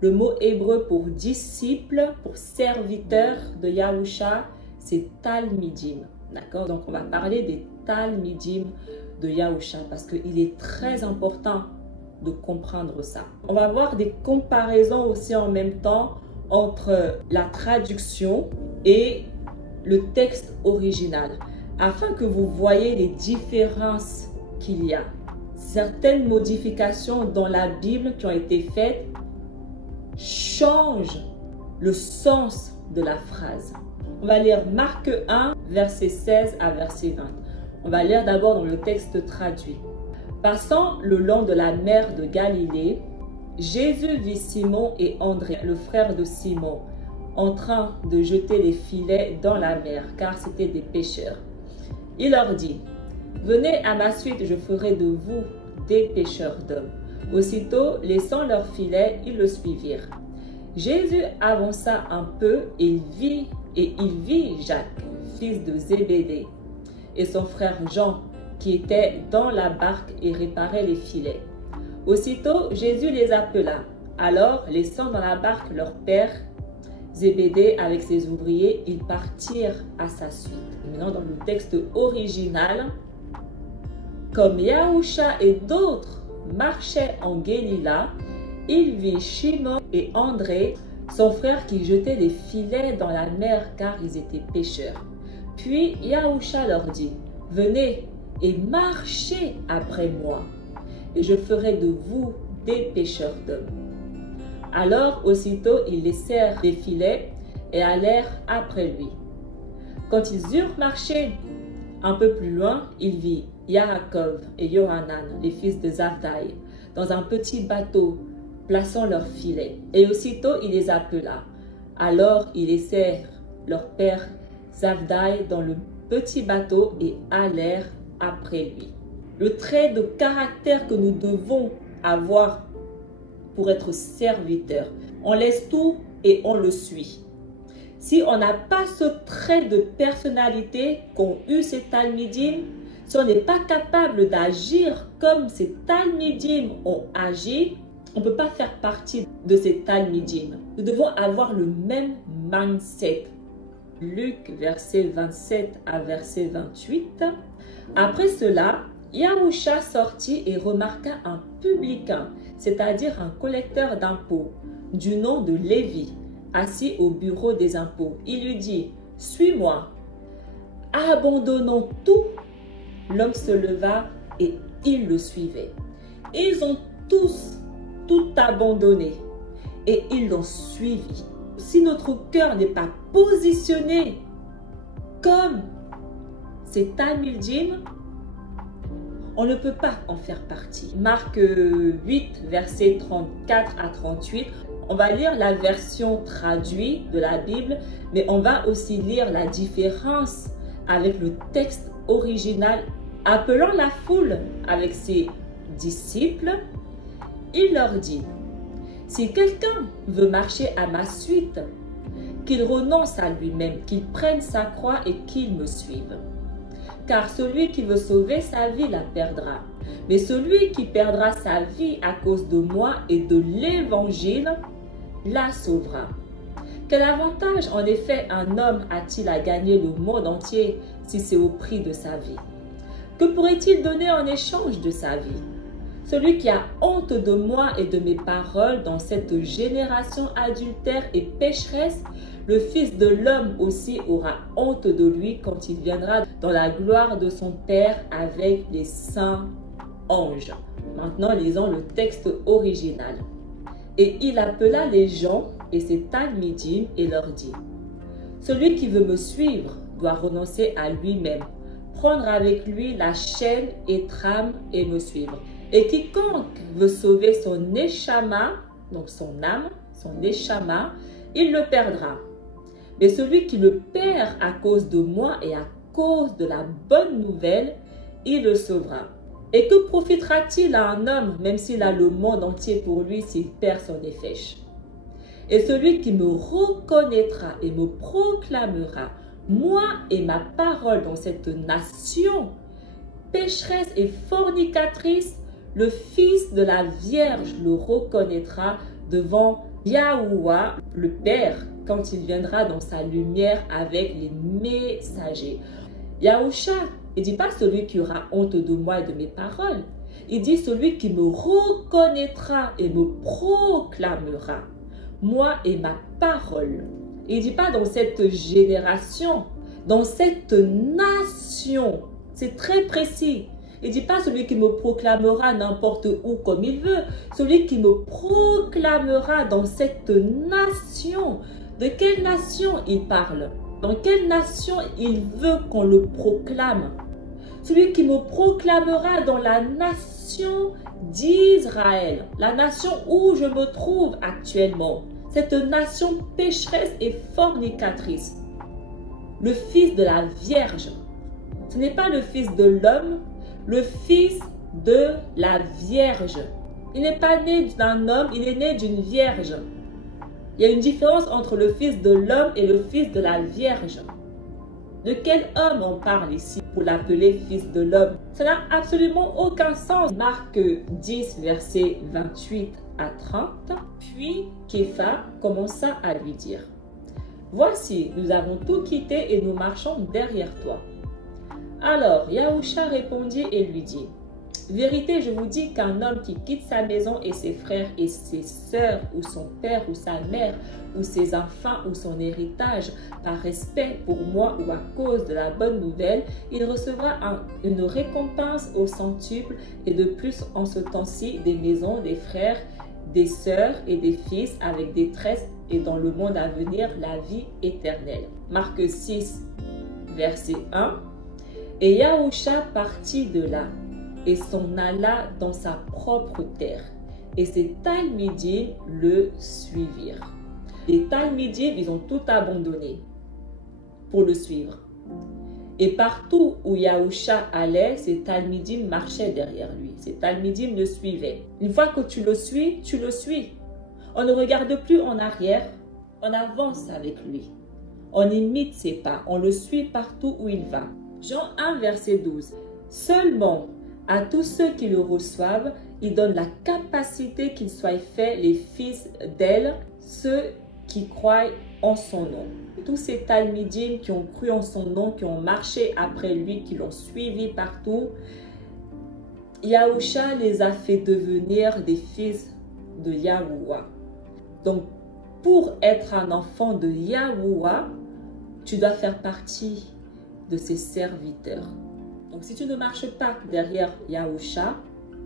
Le mot hébreu pour disciple, pour serviteur de Yahusha, c'est Talmidim. D'accord? Donc, on va parler des Talmidim de Yahusha parce qu'il est très important de comprendre ça. On va voir des comparaisons aussi en même temps entre la traduction et le texte original afin que vous voyez les différences qu'il y a. Certaines modifications dans la Bible qui ont été faites changent le sens de la phrase. On va lire Marc 1, verset 16 à verset 20. On va lire d'abord dans le texte traduit. Passant le long de la mer de Galilée, Jésus vit Simon et André, le frère de Simon, en train de jeter les filets dans la mer, car c'étaient des pêcheurs. Il leur dit, « Venez à ma suite, je ferai de vous des pêcheurs d'hommes. » Aussitôt, laissant leurs filets, ils le suivirent. Jésus avança un peu et il vit Jacques, fils de Zébédée, et son frère Jean, qui étaient dans la barque et réparaient les filets. Aussitôt, Jésus les appela. Alors, laissant dans la barque leur père, Zébédée avec ses ouvriers, ils partirent à sa suite. Maintenant, dans le texte original, comme Yahusha et d'autres marchaient en Galilée, il vit Shimon et André, son frère, qui jetaient des filets dans la mer car ils étaient pêcheurs. Puis Yahusha leur dit, « Venez et marchez après moi, et je ferai de vous des pêcheurs d'hommes. » Alors aussitôt ils laissèrent les filets et allèrent après lui. Quand ils eurent marché un peu plus loin, il vit Yaakov et Yohanan, les fils de Zabdaï, dans un petit bateau, plaçant leurs filets. Et aussitôt il les appela. Alors ils laissèrent leur père Zabdaï dans le petit bateau et allèrent après lui. Le trait de caractère que nous devons avoir pour être serviteur, on laisse tout et on le suit. Si on n'a pas ce trait de personnalité qu'ont eu ces Talmidim, si on n'est pas capable d'agir comme ces Talmidim ont agi, on ne peut pas faire partie de ces Talmidim. Nous devons avoir le même mindset. Luc, verset 27 à verset 28. Après cela, Yahusha sortit et remarqua un publicain, c'est-à-dire un collecteur d'impôts, du nom de Lévi, assis au bureau des impôts. Il lui dit, « Suis-moi. » Abandonnant tout, l'homme se leva et il le suivait. Ils ont tous tout abandonné et ils l'ont suivi. Si notre cœur n'est pas positionné comme ces Talmidim, on ne peut pas en faire partie. Marc 8, versets 34 à 38. On va lire la version traduite de la Bible, mais on va aussi lire la différence avec le texte original. Appelant la foule avec ses disciples, il leur dit, « Si quelqu'un veut marcher à ma suite, qu'il renonce à lui-même, qu'il prenne sa croix et qu'il me suive. Car celui qui veut sauver sa vie la perdra. Mais celui qui perdra sa vie à cause de moi et de l'Évangile la sauvera. Quel avantage en effet un homme a-t-il à gagner le monde entier si c'est au prix de sa vie? Que pourrait-il donner en échange de sa vie? Celui qui a honte de moi et de mes paroles dans cette génération adultère et pécheresse, le Fils de l'homme aussi aura honte de lui quand il viendra dans la gloire de son Père avec les saints anges. Maintenant, lisons le texte original. Et il appela les gens et ses Talmidim et leur dit, « Celui qui veut me suivre doit renoncer à lui-même, prendre avec lui la chaîne et trame et me suivre. Et quiconque veut sauver son neshama, donc son âme, son neshama, il le perdra. Mais celui qui le perd à cause de moi et à cause de la bonne nouvelle, il le sauvera. Et que profitera-t-il à un homme, même s'il a le monde entier pour lui, s'il perd son nefesh? Et celui qui me reconnaîtra et me proclamera, moi et ma parole dans cette nation, pécheresse et fornicatrice, le Fils de la Vierge le reconnaîtra devant Yahuwah, le Père, quand il viendra dans sa lumière avec les messagers. Yahusha, il ne dit pas celui qui aura honte de moi et de mes paroles. Il dit celui qui me reconnaîtra et me proclamera, moi et ma parole. Il ne dit pas dans cette génération, dans cette nation. C'est très précis. Il ne dit pas celui qui me proclamera n'importe où comme il veut. Celui qui me proclamera dans cette nation. De quelle nation il parle? Dans quelle nation il veut qu'on le proclame? Celui qui me proclamera dans la nation d'Israël, la nation où je me trouve actuellement. Cette nation pécheresse et fornicatrice. Le fils de la Vierge. Ce n'est pas le fils de l'homme, le fils de la Vierge. Il n'est pas né d'un homme, il est né d'une Vierge. Il y a une différence entre le fils de l'homme et le fils de la Vierge. De quel homme on parle ici pour l'appeler fils de l'homme? Ça n'a absolument aucun sens. Marc 10, versets 28 à 30. Puis Képha commença à lui dire: voici, nous avons tout quitté et nous marchons derrière toi. Alors Yahusha répondit et lui dit: vérité, je vous dis qu'un homme qui quitte sa maison et ses frères et ses sœurs, ou son père ou sa mère, ou ses enfants ou son héritage, par respect pour moi ou à cause de la bonne nouvelle, il recevra une récompense au centuple, et de plus en ce temps-ci des maisons, des frères, des sœurs et des fils avec détresse, et dans le monde à venir la vie éternelle. Marc 6, verset 1. Et Yahusha partit de là et s'en alla dans sa propre terre. Et ses Talmidim le suivirent. Les Talmidim, ils ont tout abandonné pour le suivre. Et partout où Yahusha allait, ses Talmidim marchaient derrière lui. Ses Talmidim le suivaient. Une fois que tu le suis, tu le suis. On ne regarde plus en arrière, on avance avec lui. On imite ses pas, on le suit partout où il va. Jean 1, verset 12. Seulement, à tous ceux qui le reçoivent, il donne la capacité qu'ils soient faits les fils d'elle, ceux qui croient en son nom. Tous ces Talmidim qui ont cru en son nom, qui ont marché après lui, qui l'ont suivi partout, Yahusha les a fait devenir des fils de Yahuwah. Donc, pour être un enfant de Yahuwah, tu dois faire partie de ses serviteurs. Donc, si tu ne marches pas derrière Yahusha,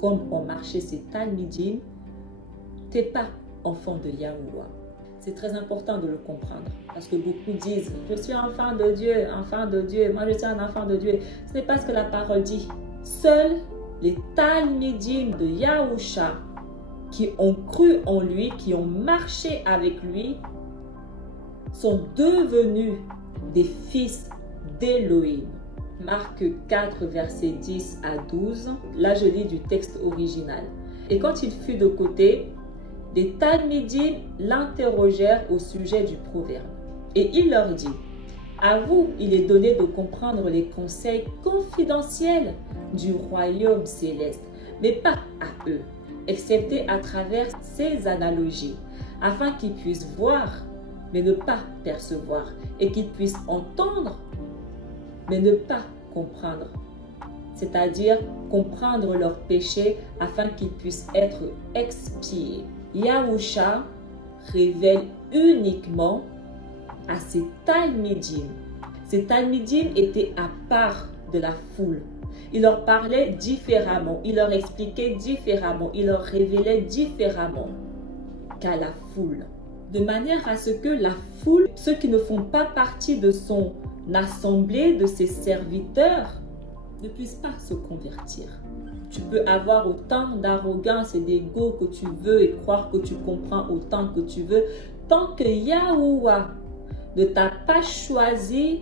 comme ont marché ces Talmidim, tu n'es pas enfant de Yahuwah. C'est très important de le comprendre. Parce que beaucoup disent, je suis enfant de Dieu, moi je suis un enfant de Dieu. Ce n'est pas ce que la parole dit. Seuls les Talmidim de Yahusha qui ont cru en lui, qui ont marché avec lui, sont devenus des fils d'Élohim. Marc 4, versets 10 à 12. Là, je lis du texte original. Et quand il fut de côté, les Talmidim l'interrogèrent au sujet du proverbe. Et il leur dit: à vous, il est donné de comprendre les conseils confidentiels du royaume céleste, mais pas à eux, excepté à travers ces analogies, afin qu'ils puissent voir, mais ne pas percevoir, et qu'ils puissent entendre, mais ne pas comprendre. C'est-à-dire comprendre leurs péchés afin qu'ils puissent être expiés. Yahusha révèle uniquement à ses Talmidim. Ces Talmidim étaient à part de la foule. Il leur parlait différemment, il leur expliquait différemment, il leur révélait différemment qu'à la foule. De manière à ce que la foule, ceux qui ne font pas partie de son assemblée, de ses serviteurs, ne puissent pas se convertir. Tu peux avoir autant d'arrogance et d'ego que tu veux et croire que tu comprends autant que tu veux. Tant que Yahuwah ne t'a pas choisi,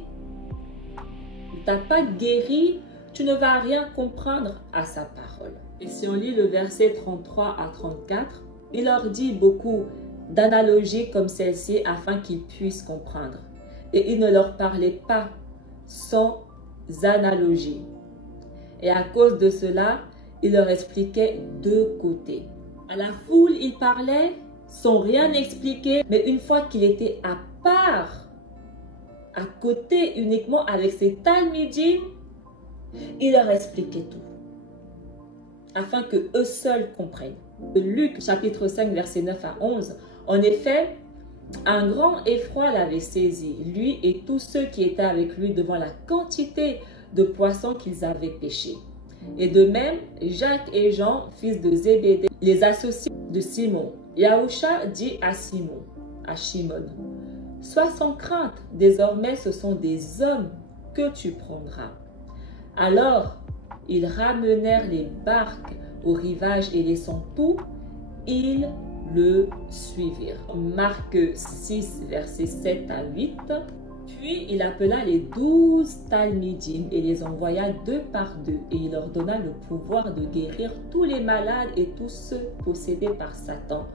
ne t'a pas guéri, tu ne vas rien comprendre à sa parole. Et si on lit le verset 33 à 34, il leur dit beaucoup d'analogies comme celle-ci afin qu'ils puissent comprendre. Et il ne leur parlait pas sans analogie. Et à cause de cela, il leur expliquait deux côtés. À la foule, il parlait sans rien expliquer, mais une fois qu'il était à part, à côté uniquement avec ses talmidim, il leur expliquait tout, afin que eux seuls comprennent. Luc chapitre 5 verset 9 à 11, en effet, un grand effroi l'avait saisi, lui et tous ceux qui étaient avec lui devant la quantité de poissons qu'ils avaient pêchés. Et de même, Jacques et Jean, fils de Zébédée, les associés de Simon. Yahusha dit à Shimon, « Sois sans crainte, désormais ce sont des hommes que tu prendras. » Alors, ils ramenèrent les barques au rivage et laissant tout, ils le suivirent. Marc 6, versets 7 à 8. Puis il appela les 12 talmidim et les envoya 2 par 2, et il leur donna le pouvoir de guérir tous les malades et tous ceux possédés par Satan.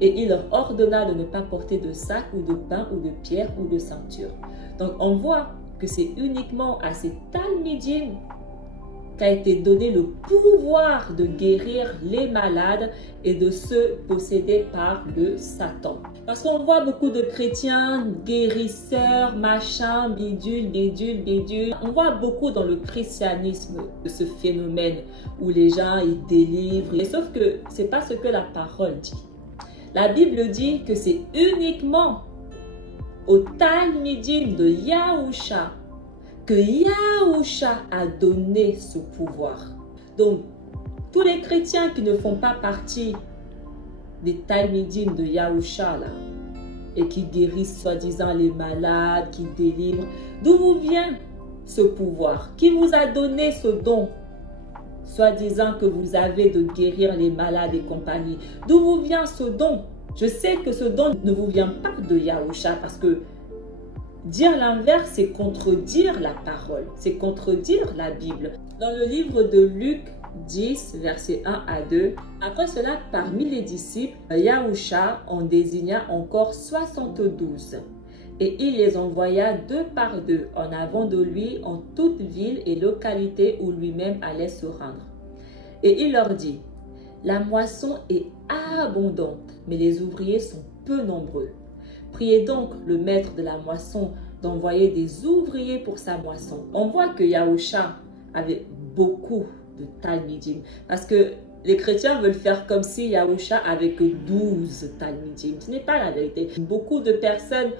Et il leur ordonna de ne pas porter de sac ou de pain ou de pierre ou de ceinture. Donc on voit que c'est uniquement à ces talmidim qu'a été donné le pouvoir de guérir les malades et de ceux possédés par le Satan. Parce qu'on voit beaucoup de chrétiens, guérisseurs, machin, bidule, bidule, bidule. On voit beaucoup dans le christianisme ce phénomène où les gens ils délivrent. Et sauf que ce n'est pas ce que la parole dit. La Bible dit que c'est uniquement au talmidim de Yahusha que Yahusha a donné ce pouvoir. Donc, tous les chrétiens qui ne font pas partie des talmidim de Yahusha là, et qui guérissent soi-disant les malades, qui délivrent, d'où vous vient ce pouvoir? Qui vous a donné ce don, soi-disant que vous avez de guérir les malades et compagnie? D'où vous vient ce don? Je sais que ce don ne vous vient pas de Yahusha, parce que dire l'inverse, c'est contredire la parole, c'est contredire la Bible. Dans le livre de Luc 10, versets 1 à 2, après cela, parmi les disciples, Yahusha en désigna encore 72. Et il les envoya 2 par 2 en avant de lui en toute ville et localité où lui-même allait se rendre. Et il leur dit, « La moisson est abondante, mais les ouvriers sont peu nombreux. Priez donc le maître de la moisson d'envoyer des ouvriers pour sa moisson. » On voit que Yahusha avait beaucoup de talmidim. Parce que les chrétiens veulent faire comme si Yahusha avait que 12 talmidim. Ce n'est pas la vérité. Beaucoup de personnes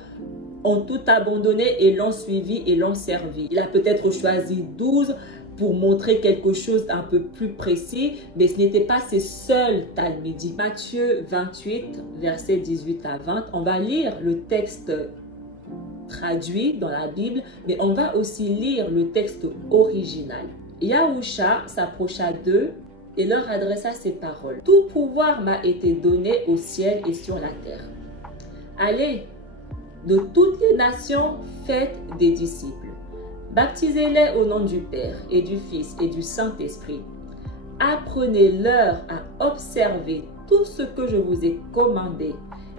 ont tout abandonné et l'ont suivi et l'ont servi. Il a peut-être choisi 12 pour montrer quelque chose un peu plus précis, mais ce n'était pas ses seuls talmidim. Matthieu 28, versets 18 à 20, on va lire le texte traduit dans la Bible, mais on va aussi lire le texte original. Yahusha s'approcha d'eux et leur adressa ces paroles. « Tout pouvoir m'a été donné au ciel et sur la terre. Allez, de toutes les nations, faites des disciples. Baptisez-les au nom du Père et du Fils et du Saint-Esprit. Apprenez-leur à observer tout ce que je vous ai commandé.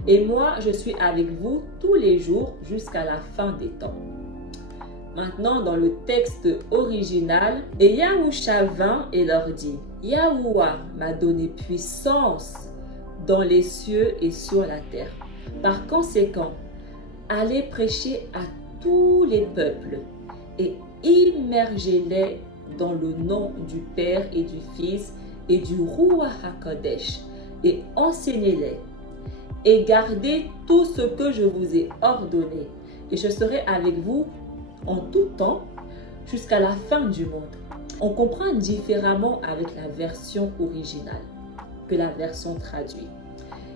Et moi, je suis avec vous tous les jours jusqu'à la fin des temps. » Maintenant, dans le texte original, « Et Yahusha vint et leur dit, « Yahuwah m'a donné puissance dans les cieux et sur la terre. Par conséquent, allez prêcher à tous les peuples et immergez-les dans le nom du Père et du Fils et du Ruach HaKodesh et enseignez-les. Et gardez tout ce que je vous ai ordonné, et je serai avec vous en tout temps jusqu'à la fin du monde. » On comprend différemment avec la version originale que la version traduite.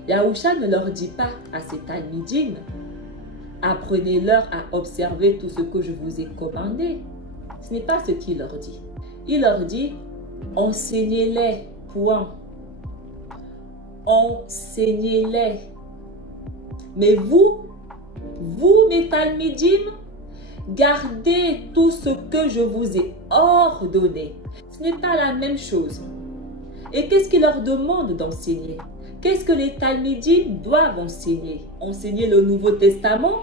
Yahusha ne leur dit pas à ses talmidim, apprenez-leur à observer tout ce que je vous ai commandé. Ce n'est pas ce qu'il leur dit. Il leur dit, enseignez-les, point. Enseignez-les. Mais vous, mes talmidim, gardez tout ce que je vous ai ordonné. Ce n'est pas la même chose. Et qu'est-ce qu'il leur demande d'enseigner? Qu'est-ce que les talmidim doivent enseigner? Enseigner le Nouveau Testament?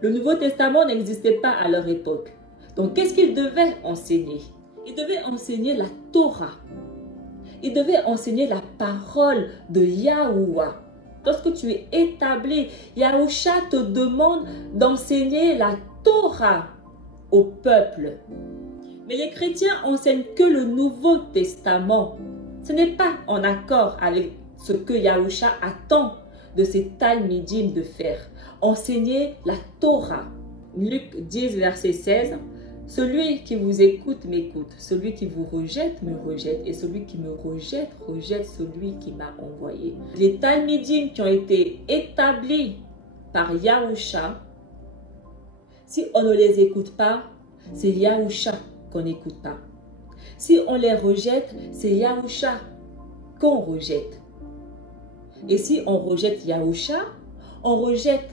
Le Nouveau Testament n'existait pas à leur époque. Donc, qu'est-ce qu'ils devaient enseigner? Ils devaient enseigner la Torah. Ils devaient enseigner la parole de Yahuwah. lorsque tu es établi, Yahusha te demande d'enseigner la Torah au peuple. Mais les chrétiens enseignent que le Nouveau Testament. Ce n'est pas en accord avec ce que Yahusha attend de ses talmidim de faire. Enseigner la Torah. Luc 10, verset 16. Celui qui vous écoute m'écoute, celui qui vous rejette me rejette, et celui qui me rejette rejette celui qui m'a envoyé. Les talmidim qui ont été établis par Yahusha, si on ne les écoute pas, c'est Yahusha qu'on n'écoute pas. Si on les rejette, c'est Yahusha qu'on rejette. Et si on rejette Yahusha, on rejette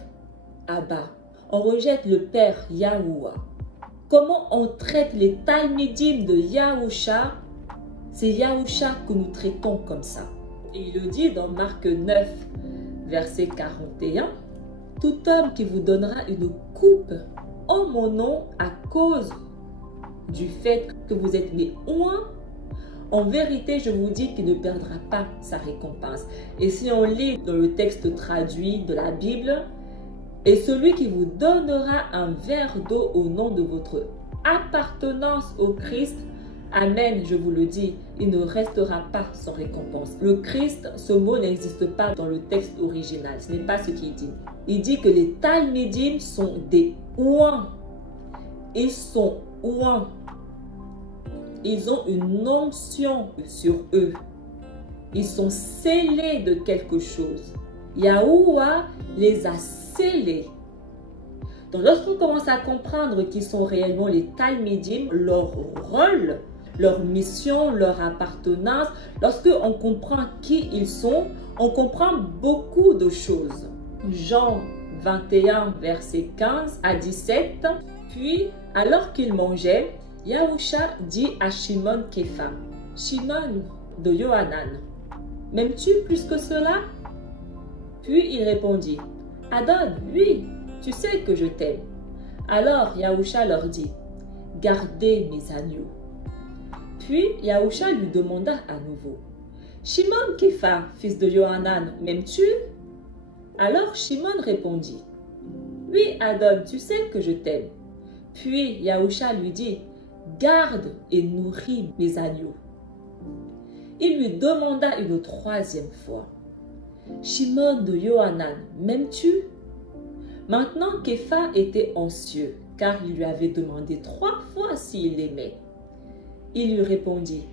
Abba, on rejette le Père Yahuwah. Comment on traite les talmidim de Yahusha? C'est Yahusha que nous traitons comme ça. Et il le dit dans Marc 9, verset 41. Tout homme qui vous donnera une coupe en mon nom à cause du fait que vous êtes mes oints, en vérité, je vous dis qu'il ne perdra pas sa récompense. Et si on lit dans le texte traduit de la Bible, et celui qui vous donnera un verre d'eau au nom de votre appartenance au Christ, Amen, je vous le dis, il ne restera pas sans récompense. Le Christ, ce mot n'existe pas dans le texte original. Ce n'est pas ce qu'il dit. Il dit que les talmidim sont des ouins. Ils sont ouins. Ils ont une onction sur eux. Ils sont scellés de quelque chose. Yahuwah les a scellés. Donc lorsqu'on commence à comprendre qui sont réellement les talmidim, leur rôle, leur mission, leur appartenance, lorsque on comprend qui ils sont, on comprend beaucoup de choses. Jean 21, verset 15 à 17. Puis, alors qu'il mangeait, Yahusha dit à Shimon Képha, Shimon de Yohanan, m'aimes-tu plus que cela? Puis il répondit, Adon, oui, tu sais que je t'aime. Alors Yahusha leur dit, gardez mes agneaux. Puis Yahusha lui demanda à nouveau, Shimon Képha, fils de Yohanan, m'aimes-tu? Alors Shimon répondit, oui, Adon, tu sais que je t'aime. Puis Yahusha lui dit, garde et nourris mes agneaux. Il lui demanda une troisième fois, Shimon de Yohanan, m'aimes-tu? Maintenant Képha était anxieux, car il lui avait demandé 3 fois s'il l'aimait. Il lui répondit,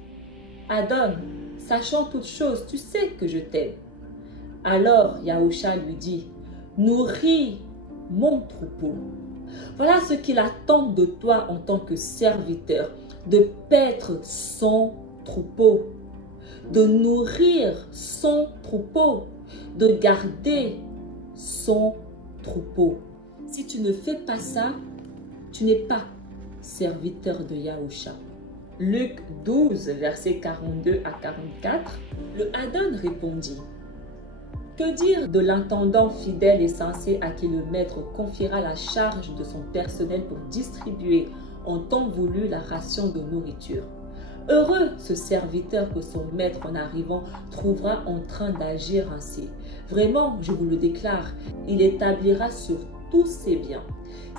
Adon, sachant toutes choses, tu sais que je t'aime. Alors Yahusha lui dit, nourris mon troupeau. Voilà ce qu'il attend de toi en tant que serviteur, de paître son troupeau, de nourrir son troupeau, de garder son troupeau. Si tu ne fais pas ça, tu n'es pas serviteur de Yahusha. Luc 12, versets 42 à 44, le Adon répondit, que dire de l'intendant fidèle et sensé à qui le maître confiera la charge de son personnel pour distribuer en temps voulu la ration de nourriture? Heureux ce serviteur que son maître en arrivant trouvera en train d'agir ainsi. Vraiment, je vous le déclare, il établira sur tous ses biens.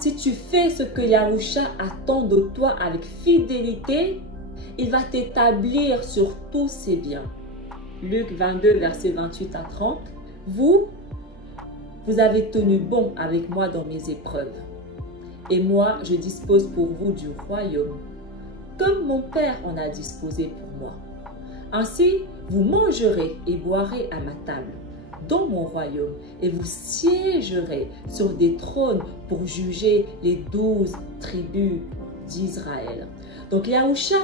Si tu fais ce que Yahusha attend de toi avec fidélité, il va t'établir sur tous ses biens. Luc 22, versets 28 à 30. Vous avez tenu bon avec moi dans mes épreuves. Et moi, je dispose pour vous du royaume, comme mon Père en a disposé pour moi. Ainsi, vous mangerez et boirez à ma table, dans mon royaume, et vous siégerez sur des trônes pour juger les 12 tribus d'Israël. Donc Yahusha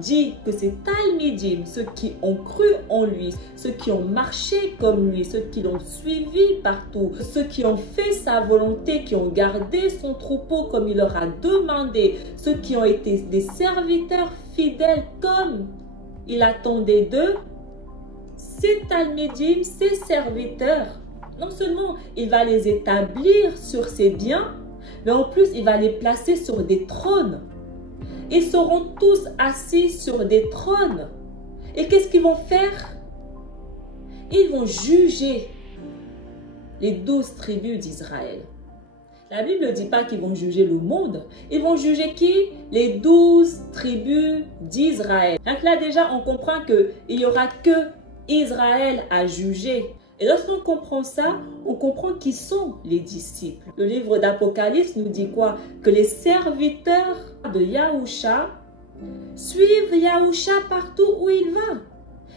dit que ces talmidim, ceux qui ont cru en lui, ceux qui ont marché comme lui, ceux qui l'ont suivi partout, ceux qui ont fait sa volonté, qui ont gardé son troupeau comme il leur a demandé, ceux qui ont été des serviteurs fidèles comme il attendait d'eux, ces talmidim, ces serviteurs, non seulement il va les établir sur ses biens, mais en plus il va les placer sur des trônes. Ils seront tous assis sur des trônes. Et qu'est-ce qu'ils vont faire? Ils vont juger les 12 tribus d'Israël. La Bible ne dit pas qu'ils vont juger le monde. Ils vont juger qui? Les 12 tribus d'Israël. Donc là déjà, on comprend qu'il n'y aura que Israël à juger. Et lorsqu'on comprend ça, on comprend qui sont les disciples. Le livre d'Apocalypse nous dit quoi? Que les serviteurs de Yahusha suivent Yahusha partout où il va.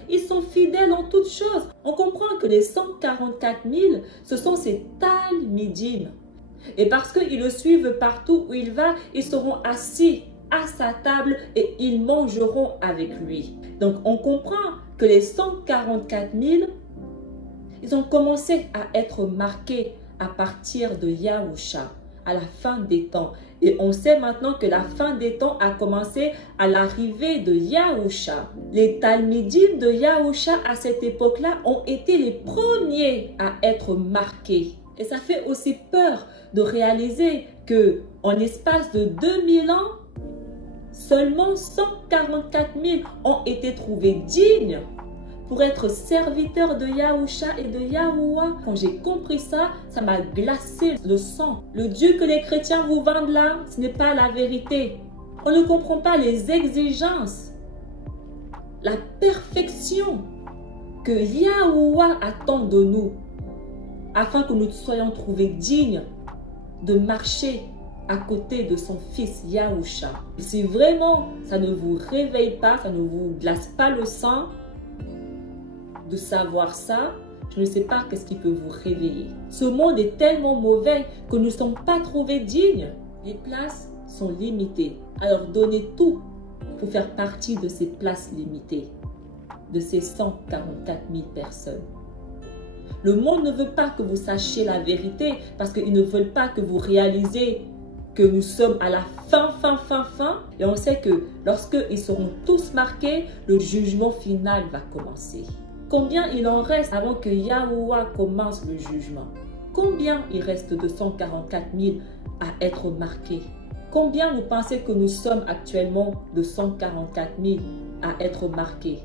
Ils sont fidèles en toutes choses. On comprend que les 144 000, ce sont ces Talmidim. Et parce qu'ils le suivent partout où il va, ils seront assis à sa table et ils mangeront avec lui. Donc on comprend que les 144 000, ils ont commencé à être marqués à partir de Yahusha, à la fin des temps. Et on sait maintenant que la fin des temps a commencé à l'arrivée de Yahusha. Les Talmidim de Yahusha à cette époque-là ont été les premiers à être marqués. Et ça fait aussi peur de réaliser que en l'espace de 2000 ans, seulement 144 000 ont été trouvés dignes pour être serviteurs de Yahusha et de Yahuwah. Quand j'ai compris ça, ça m'a glacé le sang. Le Dieu que les chrétiens vous vendent là, ce n'est pas la vérité. On ne comprend pas les exigences, la perfection que Yahuwah attend de nous, afin que nous soyons trouvés dignes de marcher à côté de son fils Yahusha. Si vraiment ça ne vous réveille pas, ça ne vous glace pas le sang de savoir ça, je ne sais pas qu'est-ce qui peut vous réveiller. Ce monde est tellement mauvais que nous ne sommes pas trouvés dignes. Les places sont limitées. Alors donnez tout pour faire partie de ces places limitées, de ces 144 000 personnes. Le monde ne veut pas que vous sachiez la vérité parce qu'ils ne veulent pas que vous réalisez que nous sommes à la fin. Et on sait que lorsqu'ils seront tous marqués, le jugement final va commencer. Combien il en reste avant que Yahuwah commence le jugement? Combien il reste de 144 000 à être marqués? Combien vous pensez que nous sommes actuellement de 144 000 à être marqués?